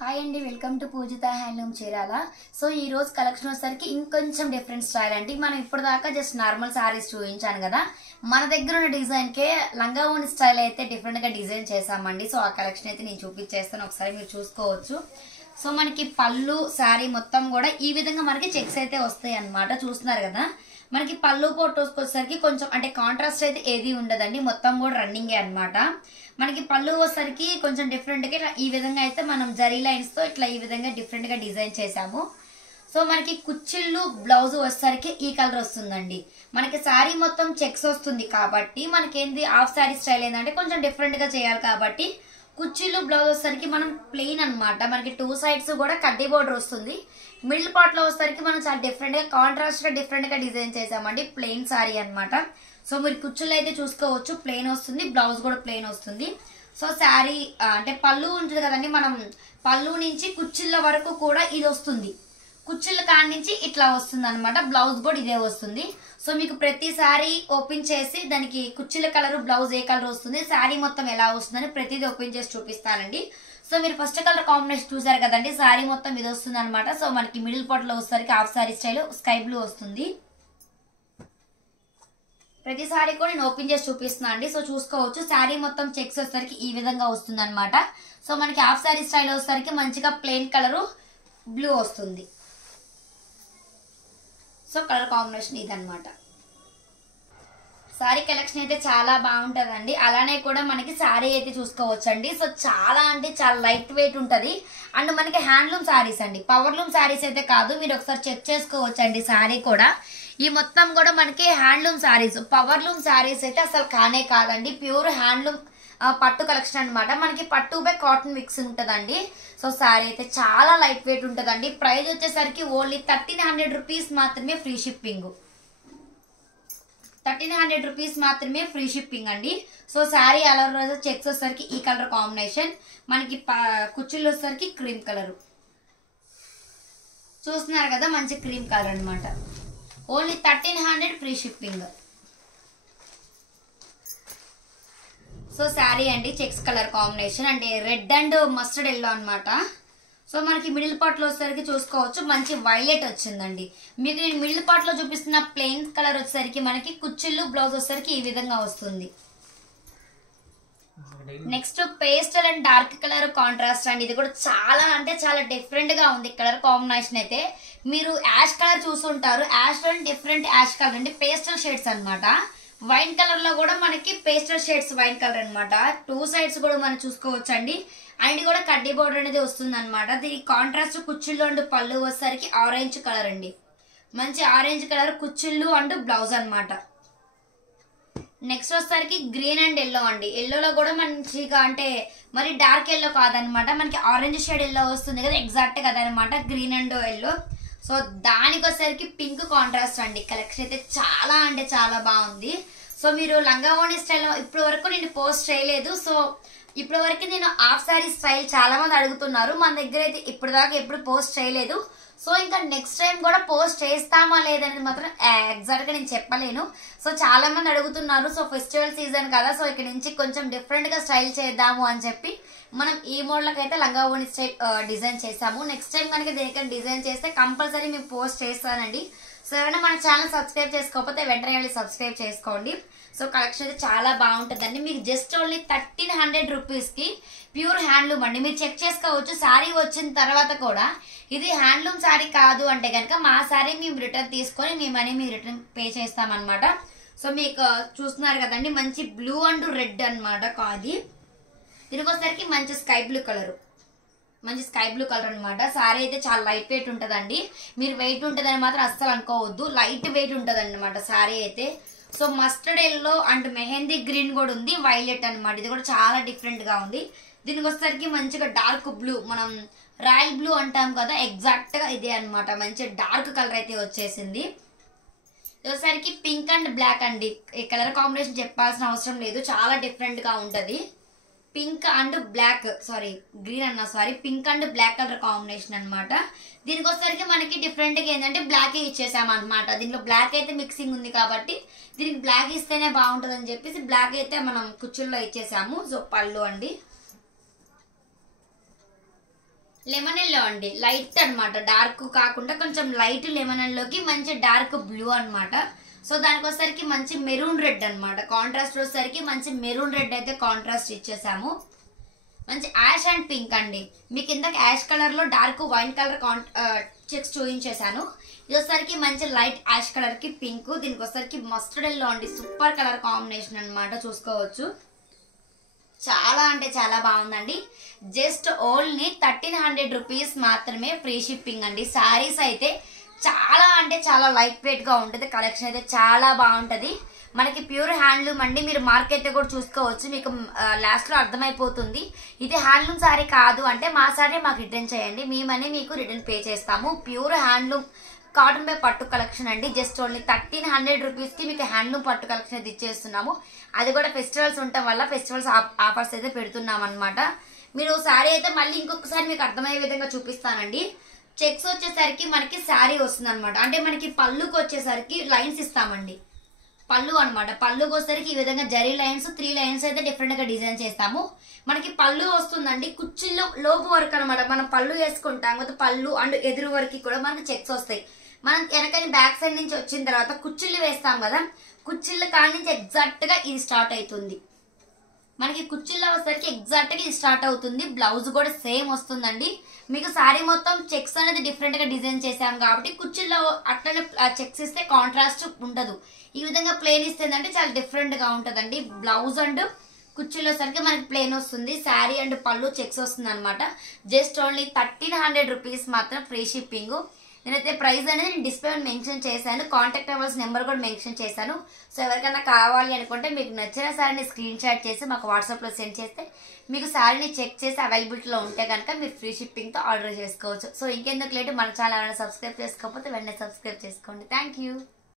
Hi అండి, welcome to Pujitha handloom Chirala. So ఈ రోజు కలెక్షన్ వచ్చేసరికి ఇంకొంచెం డిఫరెంట్ స్టైల్ అండి. మనం ఇప్పటిదాకా జస్ట్ నార్మల్ సారీస్ చూపించాను కదా, మన దగ్గర ఉన్న డిజైన్ కే లంగా ఓని స్టైల్ అయితే డిఫరెంట్ గా డిజైన్ చేసామండి. సో ఆ కలెక్షన్ అయితే నేను చూపించేస్తాను, ఒకసారి మీరు చూసుకోవచ్చు. సో మనకి పళ్ళు శారీ మొత్తం కూడా ఈ విధంగా మనకి చెక్స్ అయితే వస్తాయి అన్నమాట. చూస్తున్నారు కదా, మనకి పళ్ళు వచ్చేసరికి కొంచెం అంటే కాంట్రాస్ట్ అయితే ఏది ఉండదండి, మొత్తం కూడా రన్నింగే అన్నమాట. మనకి పళ్ళు వచ్చేసరికి కొంచెం డిఫరెంట్ గా ఈ విధంగా అయితే మనం జరీ లైన్స్ తో ఇట్లా ఈ విధంగా డిఫరెంట్ గా డిజైన్ చేసాము. సో మనకి కుచ్చిళ్ళు బ్లౌజ్ వచ్చేసరికి ఈ కలర్ వస్తుందండి. మనకి శారీ మొత్తం చెక్స్ వస్తుంది కాబట్టి మనకేంది హాఫ్ శారీ స్టైల్ ఏంటంటే కొంచెం డిఫరెంట్ గా చేయాలి కాబట్టి కుచ్చిళ్ళు బ్లౌజ్ వచ్చేసరికి మనం ప్లెయిన్ అన్నమాట. మనకి టూ సైడ్స్ కూడా కడ్డీ బోర్డర్ వస్తుంది. మిడిల్ పార్ట్ లో వచ్చేసరికి మనం చాలా డిఫరెంట్ గా కాంట్రాస్ట్ గా డిఫరెంట్ గా డిజైన్ చేసామండి. ప్లెయిన్ శారీ అన్నమాట. సో మీరు కుచ్చులు అయితే చూసుకోవచ్చు, ప్లెయిన్ వస్తుంది, బ్లౌజ్ కూడా ప్లెయిన్ వస్తుంది. సో శారీ అంటే పళ్ళు ఉంటుంది కదండి, మనం పళ్ళు నుంచి కుచ్చిళ్ళ వరకు కూడా ఇది వస్తుంది. కుచ్చిళ్ళ కాడి నుంచి ఇట్లా వస్తుంది అనమాట. బ్లౌజ్ కూడా ఇదే వస్తుంది. సో మీకు ప్రతి శారీ ఓపెన్ చేసి దానికి కుచ్చిళ్ళ కలర్ బ్లౌజ్ ఏ కలర్ వస్తుంది, శారీ మొత్తం ఎలా వస్తుందని ప్రతిదీ ఓపెన్ చేసి చూపిస్తానండి. సో మీరు ఫస్ట్ కలర్ కాంబినేషన్ చూసారు కదండి, శారీ మొత్తం ఇది వస్తుంది అనమాట. సో మనకి మిడిల్ పార్ట్ లో వచ్చేసరికి half sari style sky blue వస్తుంది. ప్రతి శారీ కూడా నేను ఓపెన్ చేసి చూపిస్తున్నాను అండి. సో చూసుకోవచ్చు, శారీ మొత్తం చెక్స్ వచ్చేసరికి ఈ విధంగా వస్తుంది అనమాట. సో మనకి హాఫ్ శారీ స్టైల్ వచ్చేసరికి మంచిగా ప్లెయిన్ కలర్ బ్లూ వస్తుంది. సో కలర్ కాంబినేషన్ ఇదన్నమాట. శారీ కలెక్షన్ అయితే చాలా బాగుంటదండి. అలానే కూడా మనకి శారీ అయితే చూసుకోవచ్చు అండి. సో చాలా అంటే చాలా లైట్ వెయిట్ ఉంటది. అండ్ మనకి హ్యాండ్లూమ్ శారీస్ అండి, పవర్లూమ్ శారీస్ అయితే కాదు. మీరు ఒకసారి చెక్ చేసుకోవచ్చు అండి. శారీ కూడా ఈ మొత్తం కూడా మనకి హ్యాండ్లూమ్ శారీస్, పవర్లూమ్ శారీస్ అయితే అసలు కానే కాదండి. ప్యూర్ హ్యాండ్లూమ్ పట్టు కలెక్షన్ అనమాట. మనకి పట్టు బై కాటన్ మిక్స్ ఉంటదండి. సో శారీ అయితే చాలా లైట్ వెయిట్ ఉంటదండి. ప్రైస్ వచ్చేసరికి ఓన్లీ 1300 రూపీస్ మాత్రమే, ఫ్రీ షిప్పింగ్. 1300 రూపీస్ మాత్రమే ఫ్రీ షిప్పింగ్ అండి. సో శారీ అలర్ చెక్స్ వచ్చేసరికి ఈ కలర్ కాంబినేషన్, మనకి కుచ్చుళ్ళు వచ్చేసరికి క్రీమ్ కలర్ చూస్తున్నారు కదా, మంచి క్రీమ్ కలర్ అనమాట. Only 1300 free shipping. So sari అండి చెక్స్ కలర్ కాంబినేషన్ అంటే రెడ్ అండ్ మస్టర్డ్ ఎల్లో అనమాట. సో మనకి మిడిల్ పార్ట్ లో వచ్చేసరికి చూసుకోవచ్చు, మంచి వైలెట్ వచ్చిందండి. మీకు నేను మిడిల్ పార్ట్ లో చూపిస్తున్న ప్లెయిన్ కలర్ వచ్చేసరికి మనకి కుచ్చిళ్ళు బ్లౌజ్ వచ్చేసరికి ఈ విధంగా వస్తుంది. Next pastel and dark colour contrast అండి. ఇది కూడా చాలా అంటే చాలా డిఫరెంట్ గా ఉంది కలర్ కాంబినేషన్ అయితే. మీరు యాష్ కలర్ చూసుంటారు, ash and different ash colour అండి, పేస్టల్ షేడ్స్ అనమాట. వైన్ కలర్ లో కూడా మనకి పేస్టల్ షేడ్స్ వైన్ కలర్ అనమాట. టూ సైడ్స్ కూడా మనం చూసుకోవచ్చు అండి. అండ్ కూడా కడ్డీ బోర్డర్ అనేది వస్తుంది అనమాట. దీనికి కాంట్రాస్ట్ కుచ్చిళ్ళు అండ్ పళ్ళు వచ్చేసరికి ఆరెంజ్ కలర్ అండి, మంచి ఆరెంజ్ కలర్ కుచ్చిళ్ళు అండ్ బ్లౌజ్ అనమాట. నెక్స్ట్ వచ్చేసరికి గ్రీన్ అండ్ ఎల్లో అండి. ఎల్లోలో కూడా మంచిగా అంటే మరి డార్క్ ఎల్లో కాదనమాట, మనకి ఆరెంజ్ షేడ్ ఎల్లో వస్తుంది కదా, ఎగ్జాక్ట్ కదా అనమాట, గ్రీన్ అండ్ ఎల్లో. సో దానికి వచ్చేసరికి పింక్ కాంట్రాస్ట్ అండి. కలెక్షన్ అయితే చాలా అంటే చాలా బాగుంది. సో మీరు లంగా ఓణి స్టైల్ ఇప్పటి వరకు నేను పోస్ట్ చేయలేదు. సో ఇప్పటి వరకు నేను హాఫ్ శారీ స్టైల్ చాలా మంది అడుగుతున్నారు, మన దగ్గర అయితే ఇప్పటిదాకా ఎప్పుడు పోస్ట్ చేయలేదు. సో ఇంకా నెక్స్ట్ టైం కూడా పోస్ట్ చేస్తామా లేదనేది మాత్రం ఎగ్జాక్ట్ గా నేను చెప్పలేను. సో చాలా మంది అడుగుతున్నారు. సో ఫెస్టివల్ సీజన్ కదా, సో ఇక్కడ నుంచి కొంచెం డిఫరెంట్ గా స్టైల్ చేద్దాము అని చెప్పి మనం ఈ మోడల్ అయితే లంగా ఓణి స్టైల్ డిజైన్ చేసాము. నెక్స్ట్ టైం కనుక దేనికైనా డిజైన్ చేస్తే కంపల్సరీ మేము పోస్ట్ చేస్తానండి. సో ఎవరైనా మన ఛానల్ సబ్స్క్రైబ్ చేసుకోకపోతే వెంటనే వెళ్ళి సబ్స్క్రైబ్ చేసుకోండి. సో కలెక్షన్ అయితే చాలా బాగుంటుందండి. మీకు జస్ట్ ఓన్లీ 1300 రూపీస్ కి ప్యూర్ హ్యాండ్లూమ్ అండి. మీరు చెక్ చేసుకోవచ్చు. శారీ వచ్చిన తర్వాత కూడా ఇది హ్యాండ్లూమ్ శారీ కాదు అంటే కనుక మా శారీ మేము రిటర్న్ తీసుకొని మీ మనీ మీరు రిటర్న్ పే చేస్తామన్నమాట. సో మీకు చూస్తున్నారు కదండి, మంచి బ్లూ అండ్ రెడ్ అనమాట. కాది దీనికి వచ్చేసరికి మంచి స్కై బ్లూ కలర్, మంచి స్కై బ్లూ కలర్ అనమాట. శారీ అయితే చాలా లైట్ వెయిట్ ఉంటదండి. మీరు వెయిట్ ఉంటదని మాత్రం అస్సలు అనుకోవద్దు, లైట్ వెయిట్ ఉంటది అనమాట శారీ అయితే. So mustard yellow and mehndi green కూడా ఉంది, వైలెట్ అనమాట. ఇది కూడా చాలా డిఫరెంట్ గా ఉంది. దీనికి వచ్చేసరికి మంచిగా డార్క్ బ్లూ, మనం రాయల్ బ్లూ అంటాం కదా, ఎగ్జాక్ట్ గా ఇదే అనమాట. మంచి డార్క్ కలర్ అయితే వచ్చేసింది. వచ్చేసరికి పింక్ అండ్ బ్లాక్ అండి. ఈ కలర్ కాంబినేషన్ చెప్పాల్సిన అవసరం లేదు, చాలా డిఫరెంట్ గా ఉంటది. Pink and black, sorry green అన్న sorry pink and black colour combination అనమాట. దీనికి వచ్చేసరికి మనకి డిఫరెంట్ గా ఏంటంటే బ్లాక్ ఇచ్చేసాం అనమాట. దీంట్లో బ్లాక్ అయితే మిక్సింగ్ ఉంది కాబట్టి దీనికి బ్లాక్ ఇస్తేనే బాగుంటది అని చెప్పేసి బ్లాక్ అయితే మనం కుచ్చుల్లో ఇచ్చేసాము. సో పళ్ళు అండి, లెమన్ ఎల్లో అండి, లైట్ అన్నమాట, డార్క్ కాకుండా కొంచెం లైట్ లెమన్ ఎల్లోకి మంచి డార్క్ బ్లూ అన్నమాట. సో దానికి వచ్చేసరికి మంచి మెరూన్ రెడ్ అన్నమాట. కాంట్రాస్ట్ వచ్చేసరికి మంచి మెరూన్ రెడ్ అయితే కాంట్రాస్ట్ ఇచ్చేసాము. మంచి యాష్ అండ్ పింక్ అండి. మీకు ఇందాక యాష్ కలర్ లో డార్క్ వైన్ కలర్ చెక్స్ చూపించేశాను. ఇది వచ్చేసరికి మంచి లైట్ యాష్ కలర్ కి పింక్, దీనికి వచ్చేసరికి మస్టర్డ్ ఎల్లో అండి. సూపర్ కలర్ కాంబినేషన్ అన్నమాట, చూసుకోవచ్చు. చాలా అంటే చాలా బాగుందండి. జస్ట్ ఓన్లీ 1300 రూపీస్ మాత్రమే, ఫ్రీ షిప్పింగ్ అండి. శారీస్ అయితే చాలా అంటే చాలా లైట్ వెయిట్ గా ఉంటుంది. కలెక్షన్ అయితే చాలా బాగుంటది. మనకి ప్యూర్ హ్యాండ్లూమ్ అండి. మీరు మార్కెట్ కూడా చూసుకోవచ్చు, మీకు లాస్ట్ లో అర్థమైపోతుంది. ఇది హ్యాండ్లూమ్ శారీ కాదు అంటే మా శారీ మాకు రిటర్న్ చేయండి, మీ మనీ మీకు రిటర్న్ పే చేస్తాము. ప్యూర్ హ్యాండ్లూమ్ కాటన్ బై పట్టు కలెక్షన్ అండి. జస్ట్ ఓన్లీ 1300 రూపీస్ కి మీకు హ్యాండ్లూమ్ పట్టు కలెక్షన్ అయితే ఇచ్చేస్తున్నాము. అది కూడా ఫెస్టివల్స్ ఉండటం వల్ల ఫెస్టివల్స్ ఆఫర్స్ అయితే పెడుతున్నాం అనమాట. మీరు శారీ అయితే మళ్ళీ ఇంకొకసారి మీకు అర్థమయ్యే విధంగా చూపిస్తానండి. చెక్స్ వచ్చేసరికి మనకి శారీ వస్తుంది అనమాట. అంటే మనకి పళ్ళుకి వచ్చేసరికి లైన్స్ ఇస్తామండి, పళ్ళు అనమాట. పళ్ళుకి వచ్చేసరికి ఈ విధంగా జరీ లైన్స్ 3 లైన్స్ అయితే డిఫరెంట్ గా డిజైన్ చేస్తాము. మనకి పళ్ళు వస్తుందండి, కుచ్చిల్లో లోపు వరకు అనమాట. మనం పళ్ళు వేసుకుంటాం కదా, పళ్ళు అండ్ ఎదురు వరకు కూడా మనకి చెక్స్ వస్తాయి. మనం వెనకని బ్యాక్ సైడ్ నుంచి వచ్చిన తర్వాత కుచ్చిళ్ళు వేస్తాం కదా, కుచ్చిళ్ళ కాడి నుంచి ఎగ్జాక్ట్ గా ఇది స్టార్ట్ అవుతుంది. మనకి కుచ్చిళ్ళ వచ్చేసరికి ఎగ్జాక్ట్ గా ఇది స్టార్ట్ అవుతుంది. బ్లౌజ్ కూడా సేమ్ వస్తుందండి. మీకు శారీ మొత్తం చెక్స్ అనేది డిఫరెంట్ గా డిజైన్ చేసాం కాబట్టి కుచ్చిళ్ళ అట్లనే చెక్స్ ఇస్తే కాంట్రాస్ట్ ఉండదు. ఈ విధంగా ప్లేన్ ఇస్తే అంటే చాలా డిఫరెంట్ గా ఉంటదండి. బ్లౌజ్ అండ్ కుచ్చిళ్ళ సరికి మనకి ప్లేన్ వస్తుంది. శారీ అండ్ పళ్ళు చెక్స్ వస్తుంది అనమాట. జస్ట్ ఓన్లీ 1300 రూపీస్ మాత్రం, ఫ్రీ షిప్పింగ్. నేనైతే ప్రైస్ అనేది నేను డిస్ప్లే మెన్షన్ చేశాను, కాంటాక్ట్ అవ్వాల్సిన నెంబర్ కూడా మెన్షన్ చేశాను. సో ఎవరికైనా కావాలి అనుకుంటే మీకు నచ్చిన శారీని స్క్రీన్ షాట్ చేసి మాకు వాట్సాప్ లో సెండ్ చేస్తే మీకు శారీని చెక్ చేసి అవైలబిలిటీలో ఉంటే కనుక మీరు ఫ్రీ షిప్పింగ్ తో ఆర్డర్ చేసుకోవచ్చు. సో ఇంకెందుకు లేట్, మన ఛానల్ సబ్స్క్రైబ్ చేసుకోకపోతే వెంటనే సబ్స్క్రైబ్ చేసుకోండి. Thank you.